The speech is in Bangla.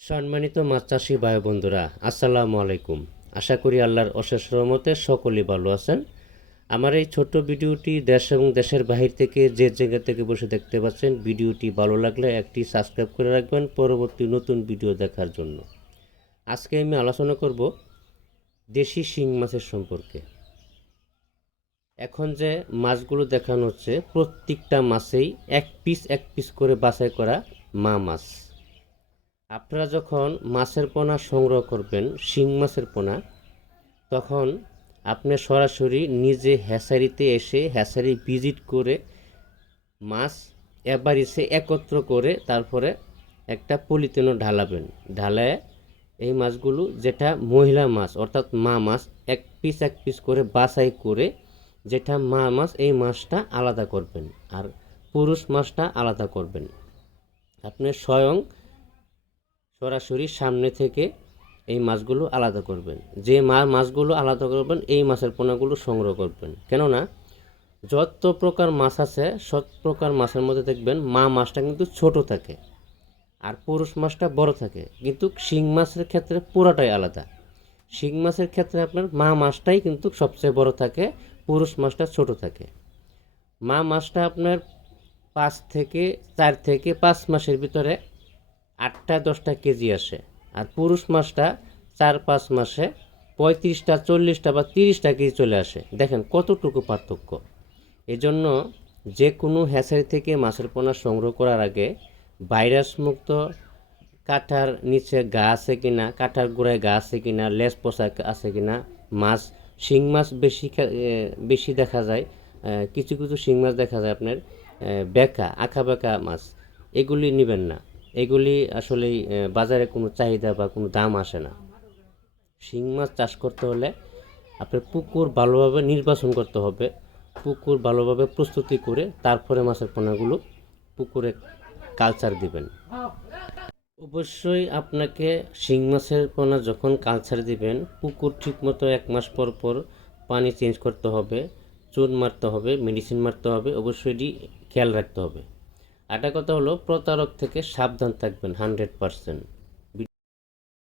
সম্মানিত মাছ চাষি ভাই বন্ধুরা আসসালামু আলাইকুম। আশা করি আল্লাহর অশেষ রহমতে সকলেই ভালো আছেন। আমার এই ছোট্ট ভিডিওটি দেশ এবং দেশের বাহির থেকে যে জায়গা থেকে বসে দেখতে পাচ্ছেন, ভিডিওটি ভালো লাগলে একটি সাবস্ক্রাইব করে রাখবেন পরবর্তী নতুন ভিডিও দেখার জন্য। আজকে আমি আলোচনা করব দেশি শিং মাছের সম্পর্কে। এখন যে মাছগুলো দেখানো হচ্ছে, প্রত্যেকটা মাছেই এক পিস এক পিস করে বাছাই করা মা মাছ। আপনারা যখন মাছের পোনা সংগ্রহ করবেন, শিং মাছের পোনা, তখন আপনি সরাসরি নিজে হ্যাসারিতে এসে হ্যাসারি ভিজিট করে মাছ এবার এসে একত্র করে তারপরে একটা পলিথিনও ঢালাবেন। ঢালায় এই মাছগুলো যেটা মহিলা মাছ, অর্থাৎ মা মাছ, এক পিস এক পিস করে বাছাই করে যেটা মা মাছ, এই মাছটা আলাদা করবেন আর পুরুষ মাছটা আলাদা করবেন। আপনি স্বয়ং সরাসরি সামনে থেকে এই মাছগুলো আলাদা করবেন। যে মা মাছগুলো আলাদা করবেন, এই মাছের পোনাগুলো সংগ্রহ করবেন। কেননা, যত প্রকার মাছ আছে, সব প্রকার মাছের মধ্যে দেখবেন মা মাছটা কিন্তু ছোট থাকে আর পুরুষ মাছটা বড় থাকে। কিন্তু শিং মাছের ক্ষেত্রে পুরাটাই আলাদা। শিং মাছের ক্ষেত্রে আপনার মা মাছটাই কিন্তু সবচেয়ে বড় থাকে, পুরুষ মাছটা ছোট থাকে। মা মাছটা আপনার পাঁচ থেকে, চার থেকে পাঁচ মাসের ভিতরে আটটা, দশটা কেজি আসে। আর পুরুষ মাছটা চার, পাঁচ মাসে পঁয়ত্রিশটা, চল্লিশটা বা তিরিশটা কেজি চলে আসে। দেখেন কতটুকু পার্থক্য। এজন্য যে কোনো হ্যাচারি থেকে মাছের পোনা সংগ্রহ করার আগে ভাইরাস মুক্ত কাঠার নিচে গা আছে কিনা, কাঠার গোড়ায় গা আছে কিনা, লেজ পোশাক আছে কিনা, মাছ, শিং মাছ বেশি বেশি দেখা যায় কিছু কিছু শিং মাছ দেখা যায় আপনার বেকা আঁকা বেকা মাছ। এগুলি নেবেন না। এগুলি আসলে বাজারে কোনো চাহিদা বা কোনো দাম আসে না। শিং মাছ চাষ করতে হলে আপনার পুকুর ভালোভাবে নির্বাচন করতে হবে, পুকুর ভালোভাবে প্রস্তুতি করে তারপরে মাছের পোনাগুলো পুকুরে কালচার দিবেন। অবশ্যই আপনাকে শিং মাছের পোনা যখন কালচার দিবেন, পুকুর ঠিকমতো এক মাস পর পর পানি চেঞ্জ করতে হবে, চুন মারতে হবে মেডিসিন মারতে হবে, অবশ্যই খেয়াল রাখতে হবে। আরেকটা কথা হলো প্রতারক থেকে সাবধান থাকবেন হান্ড্রেড পারসেন্ট